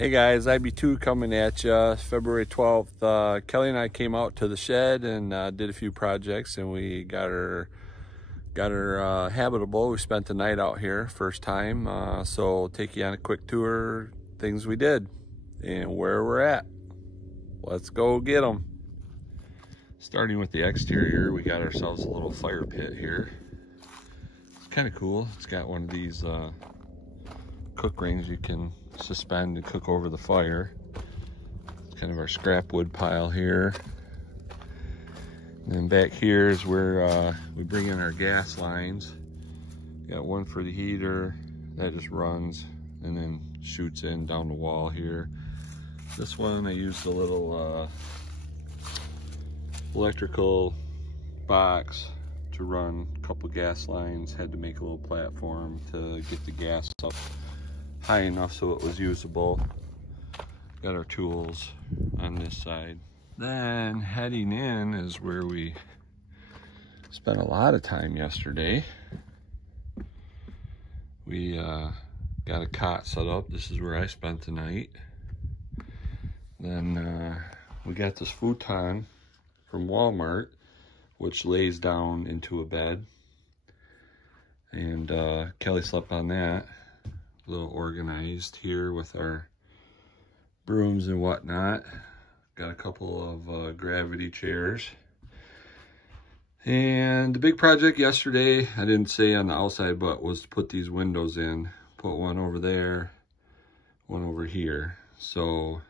Hey guys, IB2 coming at you. February 12th. Kelley and I came out to the shed and did a few projects, and we got her habitable. We spent the night out here, first time. So take you on a quick tour, things we did and where we're at. Let's go get them. Starting with the exterior, we got ourselves a little fire pit here. It's kind of cool. It's got one of these cook rings you can suspend and cook over the fire. It's kind of our scrap wood pile here. And then back here is where we bring in our gas lines. Got one for the heater that just runs and then shoots in down the wall here. This one I used a little electrical box to run a couple gas lines. Had to make a little platform to get the gas up high enough so it was usable. Got our tools on this side. Then heading in is where we spent a lot of time yesterday. We got a cot set up. This is where I spent the night. Then we got this futon from Walmart, which lays down into a bed. And Kelley slept on that. A little organized here with our brooms and whatnot. Got a couple of gravity chairs. And the big project yesterday, I didn't say on the outside, but was to put these windows in. Put one over there, one over here. So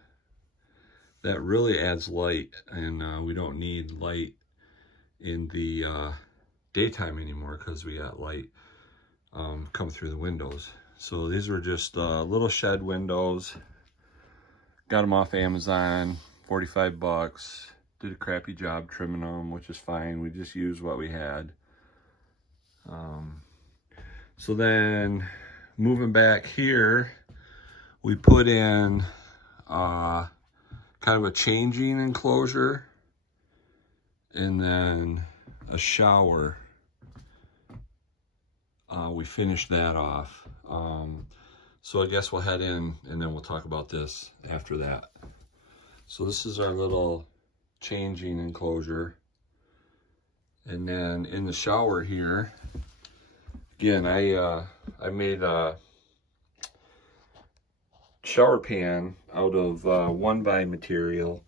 that really adds light, and we don't need light in the daytime anymore because we got light come through the windows. So these were just little shed windows. Got them off Amazon, 45 bucks. Did a crappy job trimming them, which is fine. We just used what we had. So then moving back here, we put in kind of a changing enclosure and then a shower. We finished that off. So I guess we'll head in and then we'll talk about this after that. So this is our little changing enclosure. And then in the shower here, again, I made a shower pan out of 1x material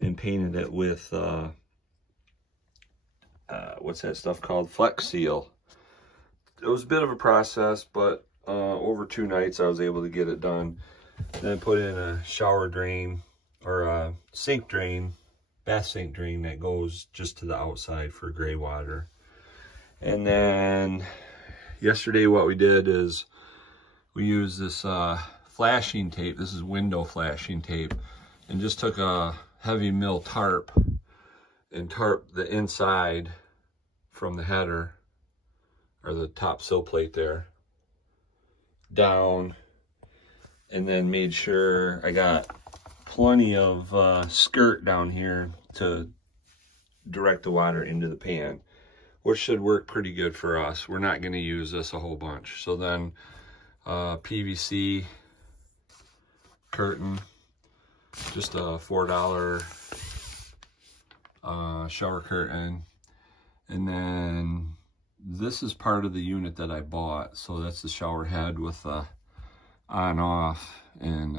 and painted it with what's that stuff called? Flex Seal. It was a bit of a process, but over 2 nights I was able to get it done. Then put in a shower drain or a sink drain, bath sink drain that goes just to the outside for gray water. And then yesterday what we did is we used this flashing tape. This is window flashing tape, and just took a heavy mill tarp and tarp the inside from the header or the top sill plate there down, and then made sure I got plenty of skirt down here to direct the water into the pan, which should work pretty good for us. We're not going to use this a whole bunch. So then PVC curtain, just a $4 shower curtain. And then this is part of the unit that I bought. So that's the shower head with on off, and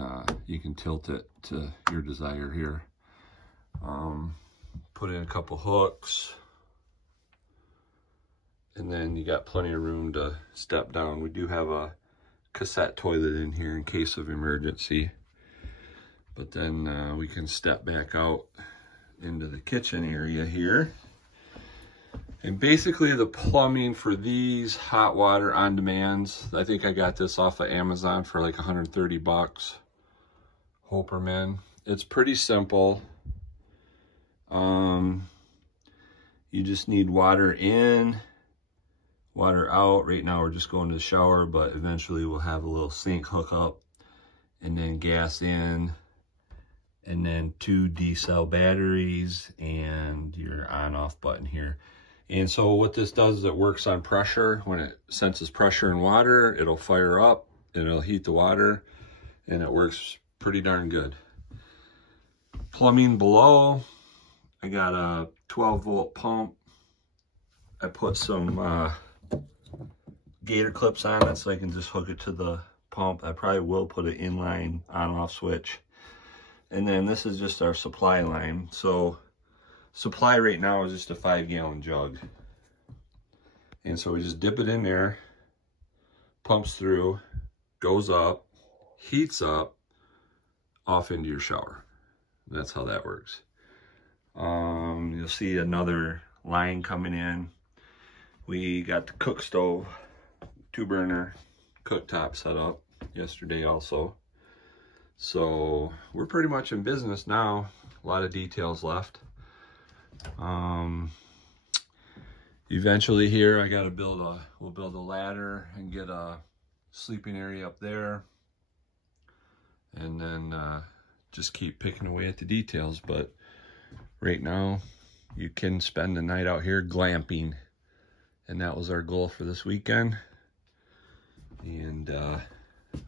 you can tilt it to your desire here. Put in a couple hooks, and then you got plenty of room to step down. We do have a cassette toilet in here in case of emergency, but then we can step back out into the kitchen area here. And basically the plumbing for these hot water on demands, I think I got this off of Amazon for like 130 bucks. Hopperman. It's pretty simple. You just need water in, water out. Right now we're just going to the shower, but eventually we'll have a little sink hookup, and then gas in, and then 2 D-cell batteries and your on-off button here. And so what this does is it works on pressure. When it senses pressure in water, it'll fire up and it'll heat the water, and it works pretty darn good. Plumbing below, I got a 12-volt pump. I put some gator clips on it so I can just hook it to the pump. I probably will put an inline on-off switch. And then this is just our supply line. So supply right now is just a 5-gallon jug. And so we just dip it in there, pumps through, goes up, heats up, off into your shower. That's how that works. You'll see another line coming in. We got the cook stove, 2-burner cooktop set up yesterday also. So we're pretty much in business now. A lot of details left. Eventually here I gotta we'll build a ladder and get a sleeping area up there. And then just keep picking away at the details. But right now you can spend the night out here glamping. And that was our goal for this weekend. And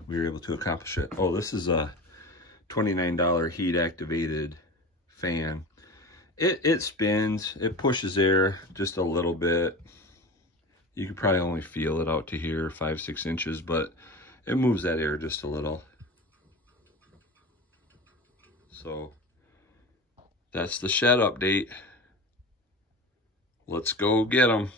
we were able to accomplish it. Oh, this is a $29 heat activated fan. It spins, it pushes air just a little bit. You could probably only feel it out to here, 5-6 inches, but it moves that air just a little. So that's the shed update. Let's go get them.